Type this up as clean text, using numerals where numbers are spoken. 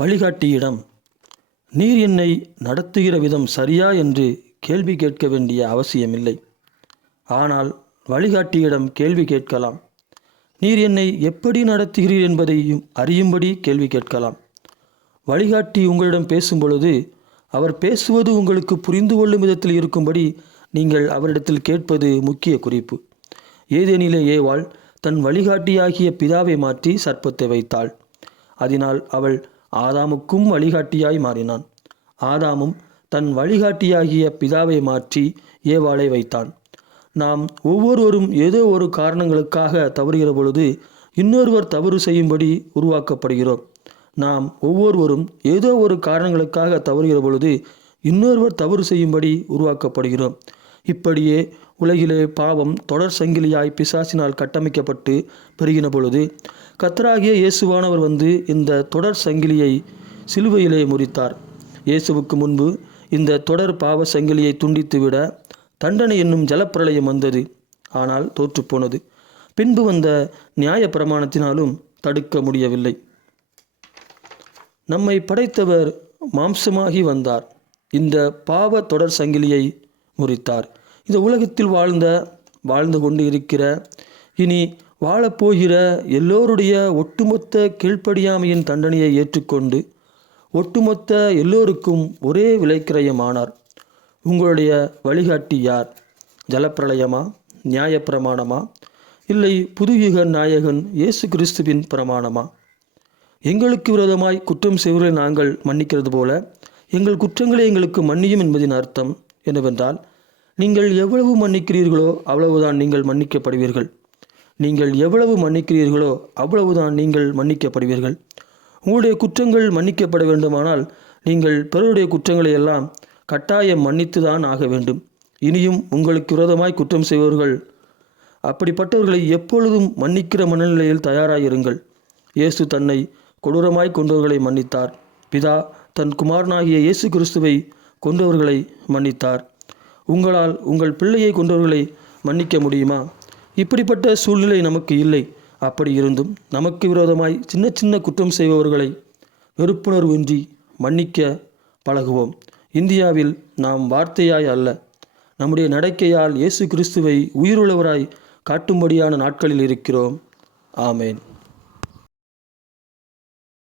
வழிகாட்டியிடம் நீர் என்னை நடத்துகிற விதம் சரியா என்று கேள்வி கேட்க வேண்டிய அவசியமில்லை. ஆனால் வழிகாட்டியிடம் கேள்வி கேட்கலாம். நீர் என்னை எப்படி நடத்துகிறீர் என்பதையும் அறியும்படி கேள்வி கேட்கலாம். வழிகாட்டி உங்களிடம் பேசும் பொழுது அவர் பேசுவது உங்களுக்கு புரிந்து கொள்ளும் விதத்தில் இருக்கும்படி நீங்கள் அவரிடத்தில் கேட்பது முக்கிய குறிப்பு. ஏதேனிலே ஏவாள் தன் வழிகாட்டியாகிய பிதாவை மாற்றி சர்ப்பத்தை வைத்தாள். அதனால் அவள் ஆதாமுக்கும் வழிகாட்டியாய் மாறினான். ஆதாமும் தன் வழிகாட்டியாகிய பிதாவை மாற்றி ஏவாளை வைத்தான். நாம் ஒவ்வொருவரும் ஏதோ ஒரு காரணங்களுக்காக தவறுகிற பொழுது இன்னொருவர் தவறு செய்யும்படி உருவாக்கப்படுகிறோம். நாம் ஒவ்வொருவரும் ஏதோ ஒரு காரணங்களுக்காக தவறுகிற பொழுது இன்னொருவர் தவறு செய்யும்படி உருவாக்கப்படுகிறோம். இப்படியே உலகிலே பாவம் தொடர் சங்கிலியாய் பிசாசினால் கட்டமைக்கப்பட்டு பெருகின பொழுது கர்த்தராகிய இயேசுவானவர் வந்து இந்த தொடர் சங்கிலியை சிலுவையிலே முறித்தார். இயேசுவுக்கு முன்பு இந்த தொடர் பாவ சங்கிலியை துண்டித்துவிட தண்டனை என்னும் ஜலப்பிரளயம் வந்தது. ஆனால் தோற்றுப்போனது. பின்பு வந்த நியாய பிரமாணத்தினாலும் தடுக்க முடியவில்லை. நம்மை படைத்தவர் மாம்சமாகி வந்தார். இந்த பாவ தொடர் சங்கிலியை முறித்தார். இந்த உலகத்தில் வாழ்ந்து கொண்டு இருக்கிற இனி வாழப்போகிற எல்லோருடைய ஒட்டுமொத்த கீழ்ப்படியாமையின் தண்டனையை ஏற்றுக்கொண்டு ஒட்டுமொத்த எல்லோருக்கும் ஒரே விலைக்கிரயமானார். உங்களுடைய வழிகாட்டி யார்? ஜலப்பிரளயமா? நியாயப்பிரமாணமா? இல்லை புதுயுக நாயகன் இயேசு கிறிஸ்துவின் பிரமாணமா? எங்களுக்கு விரோதமாய் குற்றம் செய்வதை நாங்கள் மன்னிக்கிறது போல எங்கள் குற்றங்களை எங்களுக்கு மன்னியும் என்பதின் அர்த்தம் என்னவென்றால், நீங்கள் எவ்வளவு மன்னிக்கிறீர்களோ அவ்வளவுதான் நீங்கள் மன்னிக்கப்படுவீர்கள். நீங்கள் எவ்வளவு மன்னிக்கிறீர்களோ அவ்வளவுதான் நீங்கள் மன்னிக்கப்படுவீர்கள். உங்களுடைய குற்றங்கள் மன்னிக்கப்பட வேண்டுமானால் நீங்கள் பிறருடைய குற்றங்களை எல்லாம் கட்டாயம் மன்னித்துதான் ஆக வேண்டும். இனியும் உங்களுக்கு விரோதமாய் குற்றம் செய்வர்கள் அப்படிப்பட்டவர்களை எப்பொழுதும் மன்னிக்கிற மனநிலையில் தயாராயிருங்கள். இயேசு தன்னை கொடூரமாய் கொண்டவர்களை மன்னித்தார். பிதா தன் குமாரனாகிய இயேசு கிறிஸ்துவை கொண்டவர்களை மன்னித்தார். உங்களால் உங்கள் பிள்ளையை கொண்டவர்களை மன்னிக்க முடியுமா? இப்படிப்பட்ட சூழ்நிலை நமக்கு இல்லை. அப்படி இருந்தும் நமக்கு விரோதமாய் சின்ன சின்ன குற்றம் செய்பவர்களை வெறுப்புணர்வின்றி மன்னிக்க பழகுவோம். இந்தியாவில் நாம் வார்த்தையாய் அல்ல, நம்முடைய நடக்கையால் இயேசு கிறிஸ்துவை உயிருள்ளவராய் காட்டும்படியான நாட்களில் இருக்கிறோம். ஆமேன்.